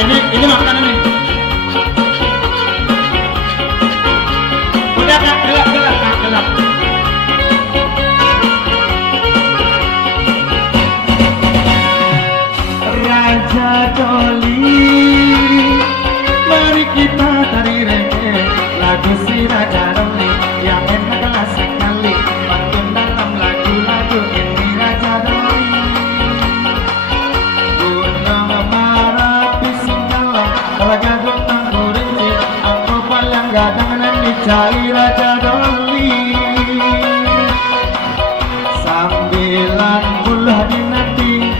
ini makanan nih. Udah kak, gelap kak, gelap. Raja Doli, mari kita tari reggae lagu si Raja Doli yang enak kelas sekali pantun dalam lagu-lagu ini Raja Doli. Gunung Merapi Singgalang, Raga Gunung Kurinci, aku paling gadang dan dicari Raja Doli. Sambilan puluh dinanti,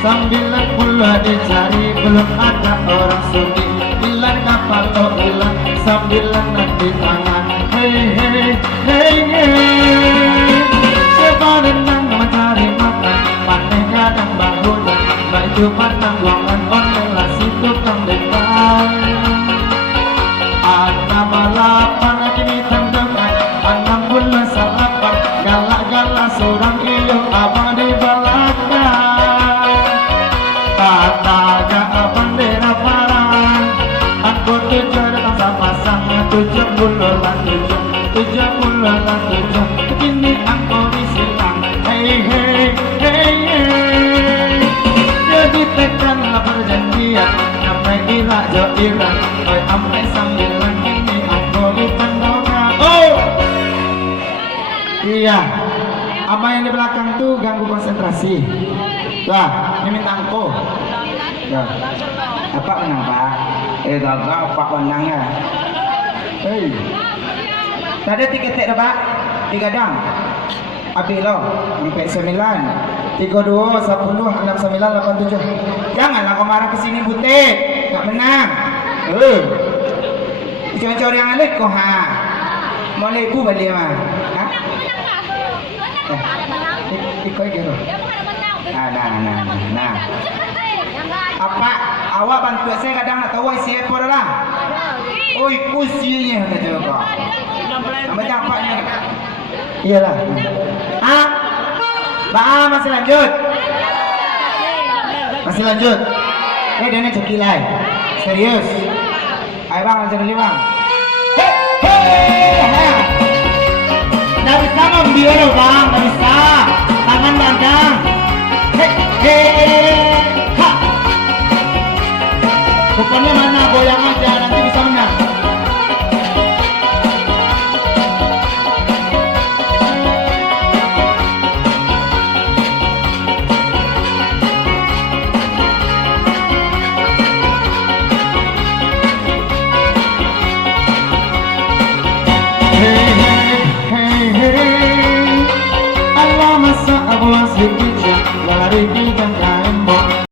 sambilan puluh dicari, belum ada orang sudi. Bilan kapal oh hilang, sambilan nanti tangan. Hey hey hey hey, sebarenang mencari makan, panen kadang bangunan, baju panang ruangan online situ kang depan. Ada malapan kini tendangan, anam bulan salapan, galak-galak seorang iyo abang di belakang. Tataga bendera parang, aku tujuh datang sama-sama 70 lah 70 lah 7, kini aku disilang. Hey hey hey hey, jadi tekanlah perjanjian, sampai irak jo irak, oi ampai sambilan ini aku ditendongan. Oh iya, apa yang di belakang tuh ganggu konsentrasi. Wah, ini minta angko. Ya. Apa menang pak? Gagak pak menang ya. Hei. Tadi tiket tak pak? 3 dang. Abi lo, sampai 9, 32, 10, 69, 87. Janganlah kau marah kesini butik, tak menang. Cor-cor yang alik kau ha. Mau lebu balik mah. Ha? Ikut gitu. Nah. Apa? Awak bantu saya kadang nak tahu isi apa dah. Oi kusinya kata juga. Macam apa ni? Iyalah. Ah, masih lanjut. Masih lanjut. Dia nak cekilai. Serius. Ayo bang, lanjut dulu bang. Hei. Dah bisa membiar bang, dah bisa. Tangan panjang. Hei. Pokoknya mana goyang aja nanti bisa menang. Hey hey hey hey, Allah masa abu asli